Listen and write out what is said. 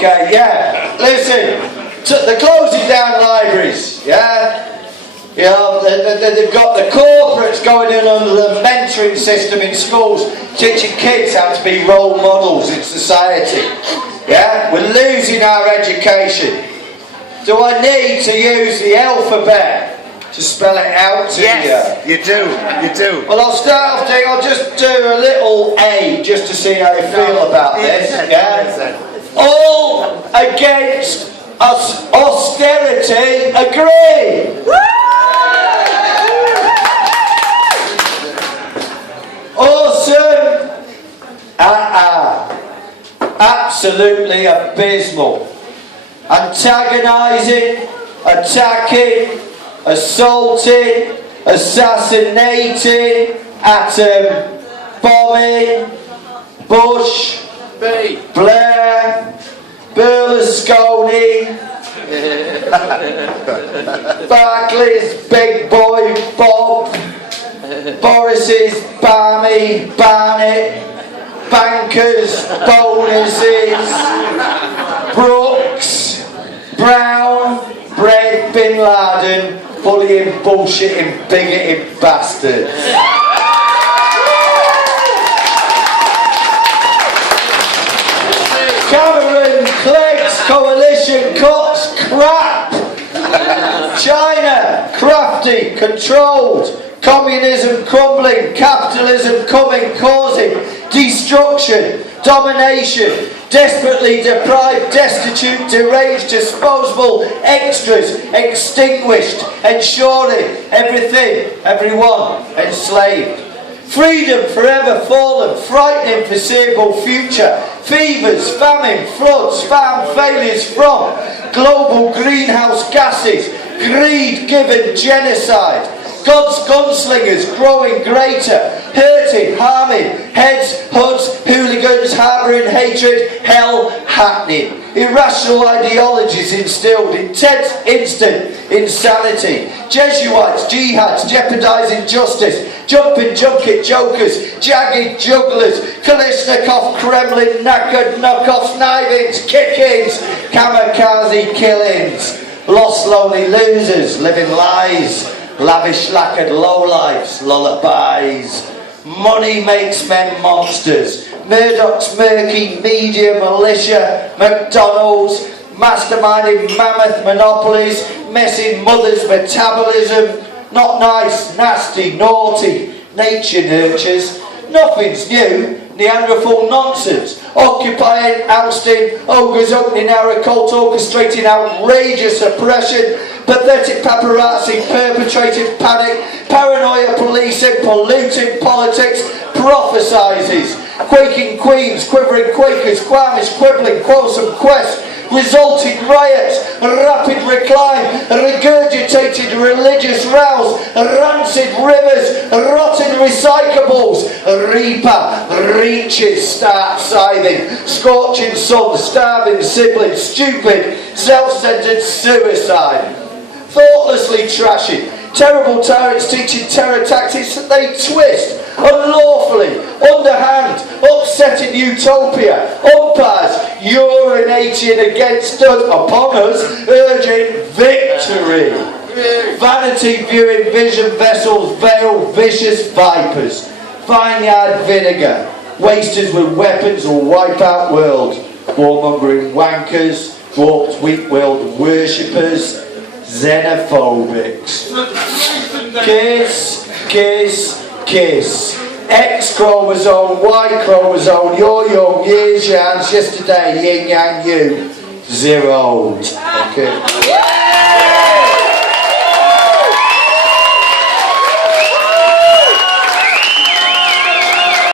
Okay, yeah. Listen, they're closing down libraries, yeah? You know, they've got the corporates going in under the mentoring system in schools, teaching kids how to be role models in society. Yeah? We're losing our education. Do I need to use the alphabet to spell it out to you? Yes, you do. Well, I'll start off, I'll just do a little A, just to see how you feel about this, yeah? All against austerity agree! Awesome! Absolutely abysmal. Antagonising, attacking, assaulting, assassinating, atom bombing, Bush, Blair, Berlusconi, Barclays big boy Bob, Boris's Barmy Barnett, bankers bonuses, Brooks, Brown, Brett Bin Laden, bullying, bullshitting, bigoted bastards. Cameron, Clegg's coalition cuts crap. China, crafty, controlled. Communism crumbling, capitalism coming, causing destruction, domination, desperately deprived, destitute, deranged, disposable, extras, extinguished, ensuring everything, everyone enslaved. Freedom forever fallen, frightening foreseeable future, fevers, famine, floods, farm failures from global greenhouse gases, greed given genocide, God's gunslingers growing greater, hurting, harming, heads, hoods, hooligans, harbouring hatred, hell happening. Irrational ideologies instilled, intense instant insanity. Jesuits, jihads, jeopardising justice, jumping junket jokers, jagged jugglers, Kalishnikov, Kremlin, knackered knockoffs, knife-ins, kick-ins, kamikaze killings, lost lonely losers, living lies, lavish lacquered lowlifes, lullabies. Money makes men monsters. Murdoch's murky media militia, McDonald's, masterminding mammoth monopolies, messing mothers' metabolism. Not nice, nasty, naughty, nature nurtures. Nothing's new, Neanderthal nonsense. Occupying, ousting, ogres opening our occult, orchestrating outrageous oppression, pathetic paparazzi, perpetrated panic, paranoia policing, polluting politics, prophesizes, quaking queens, quivering quakers, Kwamis quibbling, quarrelsome quest, resulting riots, rapid recline, regurgitated religious rows, rancid rivers, rotten recyclables, reaper reaches start scything, scorching sun, starving siblings, stupid, self-centered suicide, thoughtlessly trashing, terrible tyrants teaching terror tactics that they twist, unlawfully, underhand, upsetting utopia, umpires urinating against us, upon us, urging victory. Vanity viewing vision vessels veil vicious vipers, vineyard vinegar, wasters with weapons will wipe out world, warmongering wankers, warped weak-willed worshippers, xenophobics. Kiss, kiss, kiss. X chromosome, Y chromosome, you're young, years your hands, yesterday, yin yang you, zeroed. Okay.